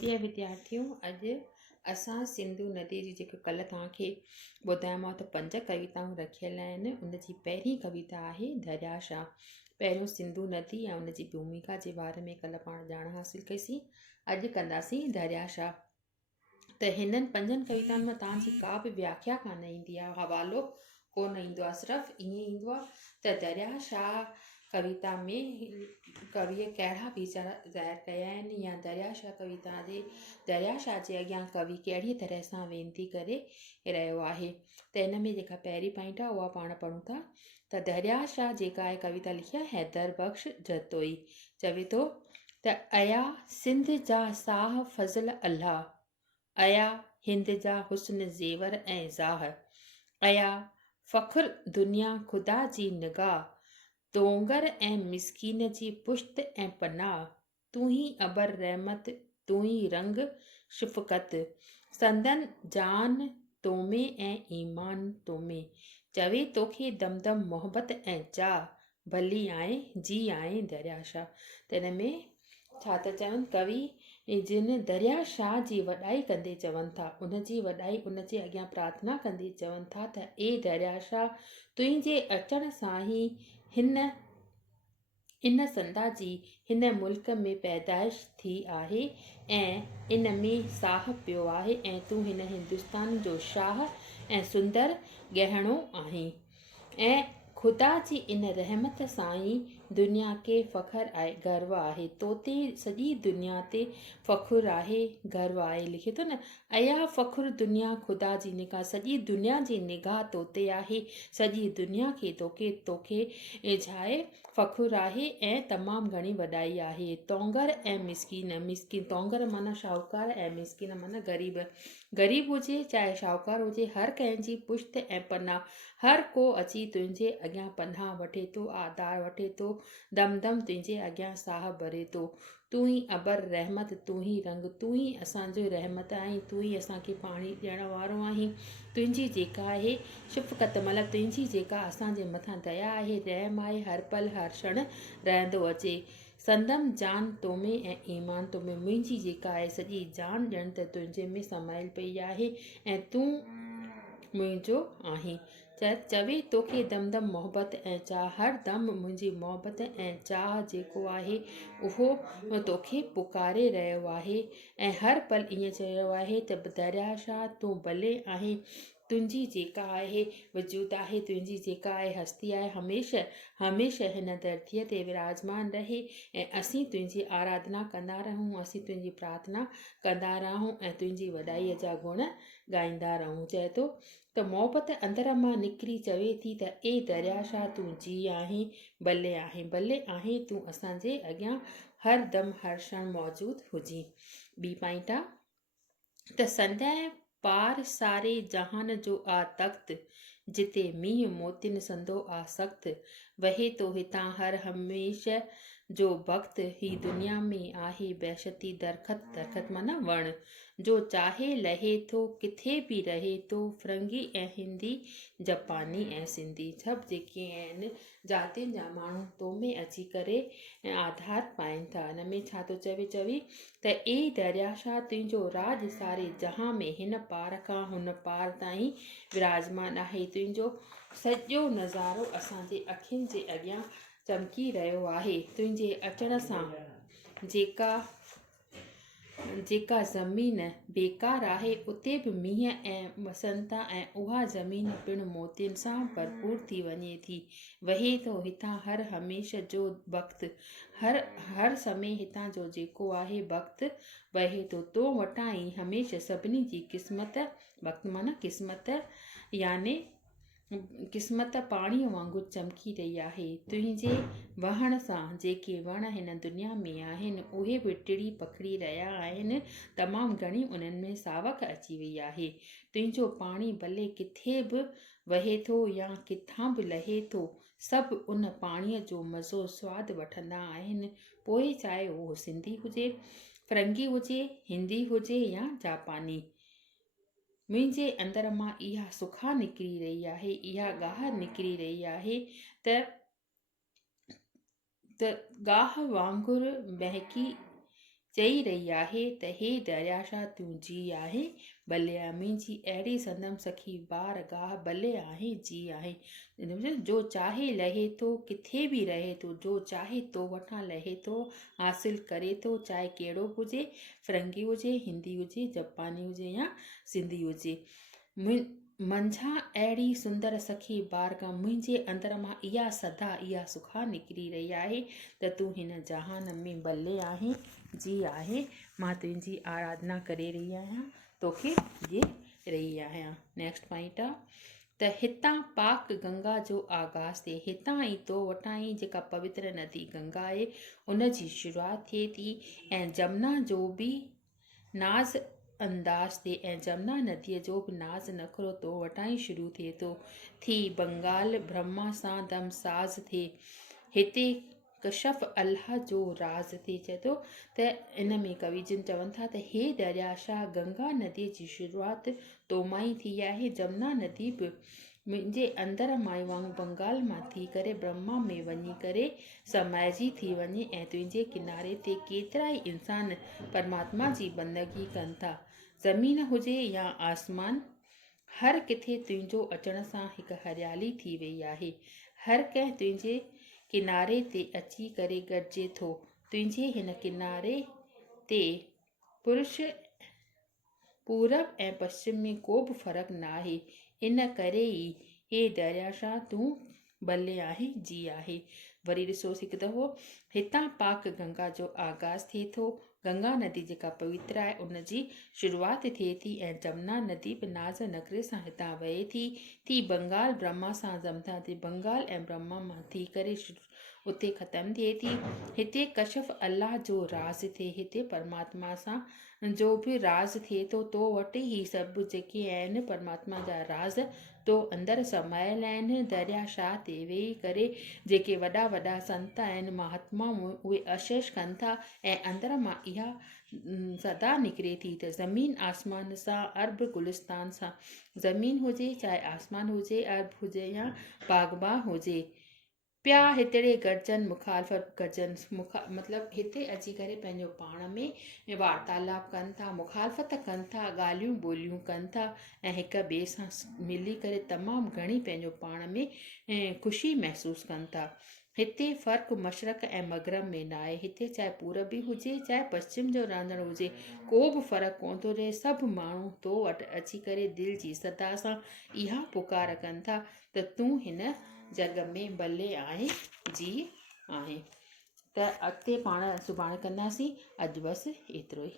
प्रिय विद्यार्थियों, अॼु असां सिंधु नदी जी जेके कल्ह तव्हांखे ॿुधायोमांव त 5 कविताऊं रखियल आहिनि। उनजी पहिरीं कविता आहे दरियाशाह। पहिरियों सिंधु नदी ऐं उनजी भूमिका जे बारे में कल्ह पाण ॼाण हासिल कईसीं। अॼु कंदासीं दरियाशाह। त हिननि 5 कविताउनि में तव्हांजी का बि व्याख्या कान ईंदी आहे, हवालो कोन ईंदो आहे, सिर्फ़ु ईअं ईंदो आहे त दरियाशाह कविता में कविअ कहिड़ा वीचार ज़ाहिर कया आहिनि, या दरियाशाह जे अॻियां कवि कहिड़ी तरह सां वेनती करे रहियो आहे। त हिन में जेका पहिरीं पॉइंट आहे उहा पाण पढ़ूं था। त दरियाशाह जेका आहे कविता लिखी आहे हैदर बख़्श जतोई। चवे थो त अया सिंध जा साह फज़ल अल्लाह, अया हिंद जा हुस्न ज़ेवर ऐं ज़ाह, अया फ़ख्र दुनिया ख़ुदा जी निगाह, तोंगर ऐं मिसकीन जी पुश्त ऐं पनाह, तू ही अबर रहमत, तू ही रंग शफ़क़त, संदन जान तोमे ऐं ईमान तोमे, चवे तोखे दम दम मोहब्बत ऐं चाह, भली आए जी आए दरियाशाह। त हिन में छा था चवनि कवि, जिन दरियाशाह जी वॾाई कंदे चवनि था, उनजी वॾाई उनजे अॻियां प्रार्थना कंदे चवनि था त ए दरियाशाह, तुंहिंजे अचण सां ई इन संदा जी हिन मुल्क में पैदाइश थी आहे ऐं इन में साह पियो आहे, ऐं तूं हिन हिंदुस्तान जो शाह ऐं सुंदर गहणो आहीं, ऐं ख़ुदा जी इन रहमत सां ई दुनिया खे फ़ख्रु आहे, गर्व आहे, तो ते सॼी दुनिया ते फ़ख्रु आहे, गर्व आहे। लिखे थो न, अया फ़ख्रु दुनिया ख़ुदा जी निगाह, सॼी दुनिया जी निगाह तो ते आहे, सॼी दुनिया खे तोखे छाहे फ़ख्रु आहे ऐं तमामु घणी वॾाई आहे। तोंगर ऐं मिसकीन, तोंगर माना शाहूकार ऐं मिसकीन माना ग़रीब हुजे चाहे शाहूकार हुजे, हर कंहिंजी पुश्त ऐं पनाह, हर को अची तुंहिंजे अॻियां पनाह वठे थो, आधार वठे थो, दम दम तुंहिंजे अॻियां साह भरे थो। तूं ही अबर रहमत, तूं ही रंग, तूं ही असांजो रहमत आहीं, तूं ही असांखे पाणी ॾियण वारो आहीं, तुंहिंजी जेका आहे शफ़क़त मतिलबु तुंहिंजी जेका असांजे मथां दया आहे, रहम आहे, हर पल हर क्षण रहंदो अचे। संदम जान तोमे ऐं ईमान तोमे, मुंहिंजी जेका आहे सॼी जान ॼण त तुंहिंजे में समायल पई आहे ऐं तूं मुंहिंजो आहीं। चवे तोखे दम दम मोहब्बत ऐं चाह, हर दम मुंहिंजी मोहब्बत ऐं चाह जेको आहे उहो तोखे पुकारे रहियो आहे, ऐं हर पल ईअं चयो आहे त दरियाशाह तूं भले आहीं, तुंहिंजी जेका आहे वजूद आहे, तुंहिंजी जेका आहे हस्ती आहे, हमेशह हिन धरतीअ ते विराजमान रहे, ऐं असीं तुंहिंजी आराधना कंदा रहूं, असीं तुंहिंजी प्रार्थना कंदा रहूं ऐं तुंहिंजी वॾाईअ जा गुण ॻाईंदा रहूं। चए थो त मोहब्बत अंदर मां निकिरी चवे थी त ए दरियाशाह तूं जी आहीं, भले आहीं, तूं असांजे अॻियां हर दम हर क्षण मौजूदु हुजी। ॿी पॉइंट आहे त संदहि पार सारे जहान जो आ तख़्त, जिते मींहुं मोतियुनि संदो आ सख़्त, वहे तो हितां हर हमेशह जो वक़्त, ही दुनिया में आहे बहशती दरख़त माना वण, जो चाहे लहे थो किथे बि रहे थो, फिरंगी ऐं हिंदी, जापानी ऐं सिंधी, सभु जेके आहिनि जातियुनि जा माण्हू तो में अची करे आधार पाइनि था। हिन में छा थो चवे त ए दरियाशाह तुंहिंजो राज सारे जहां में हिन पार खां हुन पार ताईं विराजमान आहे, तुंहिंजो सॼो नज़ारो असांजे अखियुनि जे अॻियां चमकी रहियो आहे। तुंहिंजे अचण सां जेका ज़मीन बेकार आहे उते बि मींहं ऐं बसंता ऐं उहा ज़मीन पिणु मोतियुनि सां भरपूर थी वञे थी। वहे थो हितां हर हमेशह जो वक़्तु, हर समय हितां जो जेको आहे वक़्तु वहे थो, तो वटां ई हमेशह सभिनी जी क़िस्मत, वक़्तु माना क़िस्मत, याने क़िस्मत पाणीअ वांगुरु चमकी रही आहे। तुंहिंजे वहण सां जेके वण हिन दुनिया में आहिनि उहे बि टिड़ी पखड़ी रहिया आहिनि, तमामु घणी उन्हनि में सावक अची वई आहे। तुंहिंजो पाणी भले किथे बि वहे थो या किथां बि लहे थो, सभु उन पाणीअ जो मज़ो सवादु वठंदा आहिनि, पोइ चाहे उहो सिंधी हुजे, फिरंगी हुजे, हिंदी हुजे या जापानी। मुंहिंजे अंदर मां इहा सुखा निकिरी रही आहे, इहा गाह निकिरी रही आहे त गाह वांगुरु महकी चई रही आहे त हे दरियाशाह तूं जी आहे भले आहे मुंहिंजी अहिड़ी संदम सखी बार गाह भले आहे जी आहे। जो चाहे लहे थो किथे बि रहे थो, जो चाहे तो वठां लहे थो हासिल करे थो, चाहे कहिड़ो बि हुजे, फिरंगी हुजे, हिंदी हुजे, जापानी हुजे या सिंधी हुजे। मंझां अहिड़ी सुंदर सखी बारगाह मुंहिंजे अंदर मां इहा सदा इहा सुखा निकिरी रही आहे त तूं हिन जहान में भले आहे जी आहे। मां तुंहिंजी आराधना करे रही आहियां, तोखे जे रही आहियां। नेक्स्ट पॉइंट आहे त हितां पाक गंगा जो आगाज़ थिए, हितां ई तो वटां ई जेका पवित्र नदी गंगा आहे उन जी शुरूआति थिए थी ऐं जमुना जो बि नाज़ अंदाज़ थिए ऐं जमुना नदीअ जो बि नाज़ नखरो तो वटां ई शुरू थिए थो थी बंगाल ब्रह्मा सां दम साज़ थिए। हिते कशफ अल्लाह जो राज़ थिए चए थो त इन में कवि जिन चवनि था त हे दरियाशाह गंगा नदीअ जी शुरूआति तो मां ई थी आहे, जमुना नदी बि मुंहिंजे अंदर मां वांगुरु बंगाल मां थी करे ब्रह्मा में वञी करे समाइजी थी वञे ऐं तुंहिंजे किनारे ते केतिरा ई इंसान परमात्मा जी बंदगी कनि था। ज़मीन हुजे या आसमान, हर किथे तुंहिंजो अचण सां हिकु हरियाली थी वई आहे। हर कंहिं तुंहिंजे किनारे ते अची करे गॾिजे थो। तुंहिंजे हिन किनारे ते पुरुष पूरब ऐं पश्चिम में को बि फ़र्क़ु न आहे। इन करे ई हे दरियाशाह तूं भले आहे जी आहे। वरी ॾिसो हिकु दफ़ो हितां पाक गंगा जो आगाज़ थिए थो, गंगा नदी जेका पवित्र आहे उन जी शुरूआति थिए थी ऐं जमुना नदी बि नाज़ नगरे सां हितां वहे थी बंगाल ब्रह्मा सां जमता थी, बंगाल ऐं ब्रह्मा मां थी करे उते ख़तमु थिए थी। हिते कशफ अल्लाह जो राज़ थिए, हिते परमात्मा सां जो बि राज़ थिए थो, तो वटि ई सभु जेके आहिनि परमात्मा जा राज़ तो अंदरि समायल आहिनि। दरियाशाह ते वेही करे जेके वॾा वॾा संत आहिनि महात्माऊं उहे आशीष कनि था ऐं अंदर मां इहा सदा निकिरे थी त ज़मीन आसमान सां अर्ब गुलिस्तान सां, ज़मीन हुजे चाहे आसमान हुजे, अर्ब हुजे या बाग़बां हुजे, पिया हितड़े गॾजनि मुखालफ़त गॾजनि मतिलबु हिते अची करे पंहिंजो पाण में वार्तालाप कनि था, मुखालफ़त कनि था, ॻाल्हियूं ॿोलियूं कनि था ऐं हिक ॿिए सां मिली करे तमामु घणी पंहिंजो पाण में ख़ुशी महसूसु कनि था। हिते फ़र्क़ु मशरक़ ऐं मग़रब में न आहे, हिते चाहे पूरबी हुजे चाहे पश्चिम जो रहंदड़ हुजे को बि फ़र्क़ु कोन थो रहे। सभु माण्हू तो वटि अची करे दिलि जी सदा सां इहा पुकार कनि था त तूं हिन जग में भले आहे जी आहे। त अॻिते पाण सुभाणे कंदासीं, अॼु बसि एतिरो ई।